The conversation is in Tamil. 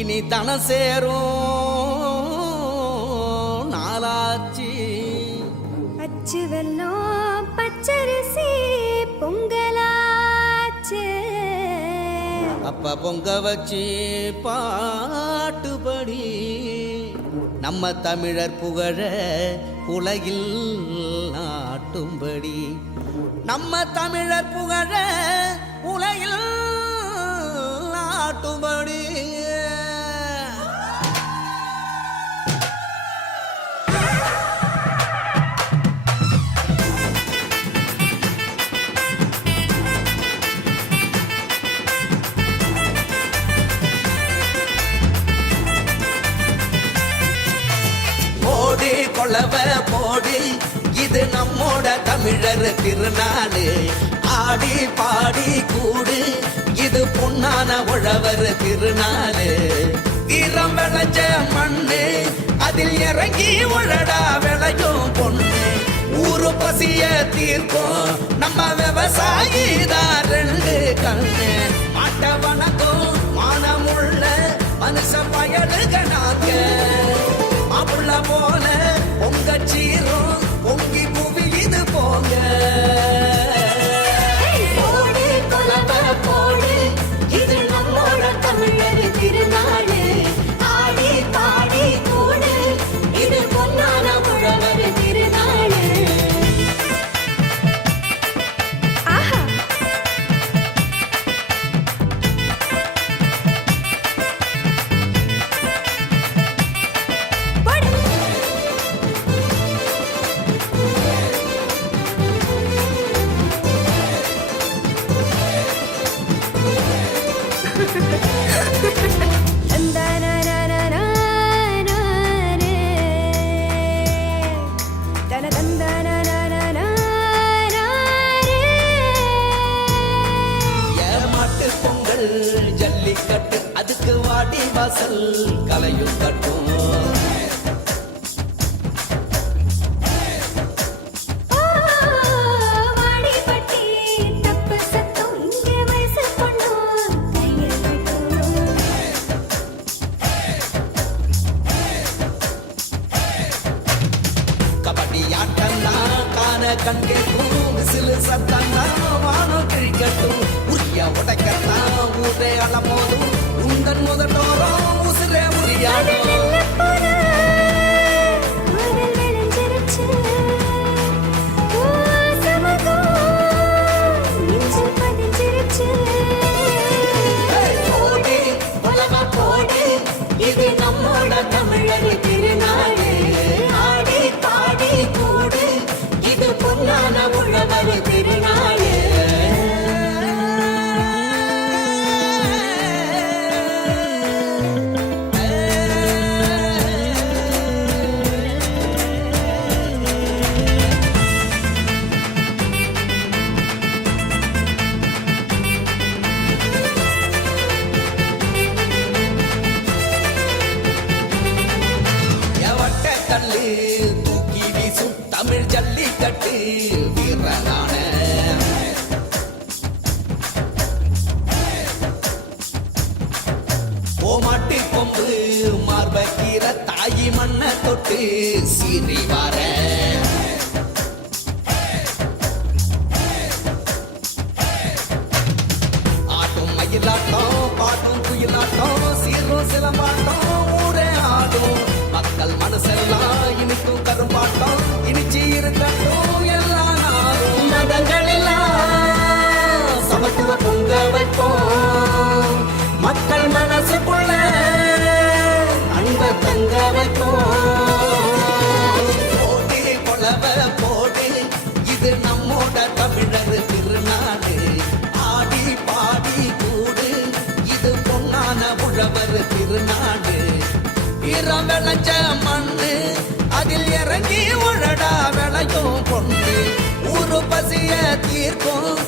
இனி தன சேரும் நாளாச்சி. அச்சு வெல்லம் பச்சரிசி பொங்கலாச்சு. அப்ப பொங்க வச்சு பாட்டுபடி நம்ம தமிழர் புகழ உலகில் நாட்டும்படி. நம்ம தமிழர் புகழ உலகில் நாட்டும்படி. கொலவ போடு இது நம்மோட தமிழர் திருநாடு. ஆடி பாடி கூடு இது பொன்னான உழவர் திருநாடு. வீரம் விளைஞ்ச மண்ணு அதில் இறங்கி உழடா விளையும் பொண்ணு. ஊரு பசிய தீர்க்கும் நம்ம விவசாயி தான் ரெண்டு கண்ணு. மாட்ட வணக்கம் மானமுள்ள மனுஷ பயலுக நாங்க. மாப்புள்ள போல பொங்க சீரும் பொங்கி புவி இது போங்க. போடு கொலவ போடு இது நம்மோட தமிழர் திருநாடு. ஆடி பாடி கூடு இது பொன்னான உழவர் திருநாடு. ஆஹா ஜல்லிக்கட்டு அதுக்கு வாடி வாசல் கலையும் கட்டும். கபடி ஆட்டம்னா காண கண் கேட்கும். விசிலு சத்தம்னா வானம் கிழிக்கட்டும். உரிய உடைக்கத்தான் ஊரே அலமோதும். உந்தன் முதட்டோரம் உசிரே உரியாடும். இது நம்மோட தமிழர் திருநாடு. ஆடி பாடி கூடு இது பொன்னான உழவர் திருநாடு. தூக்கி வீசும் தமிழ் ஜல்லிக்கட்டு வீரனான. ஓமாட்டி கொம்பு மார்பக்கீர தாயி மண்ண தொட்டு சீறி வார. ஆட்டும் மயிலாட்டம் பாட்டும் குயிலாட்டம் சீரும் சிலம்பாட்டம் ஊரே ஆடும். மக்கள் மனசெல்லாம் இனிக்கும் கரும்பாட்டம் இனிச்சி இருக்கட்டும் எல்லா நாளும். மதங்கள் எல்லாம் சமத்துவ பொங்க வைப்போம். மக்கள் மனசுக்குள்ள அன்ப தங்க வைப்போம். போடி கொலவ போடு இது நம்மோட தமிழர் திருநாடு. ஆடி பாடி கூடு இது பொன்னான உழவர் திருநாடு. வீரம் விளைஞ்ச மண்ணு அதில் இறங்கி உழடா விளையும் பொண்ணு. ஊரு பசிய தீர்க்கும்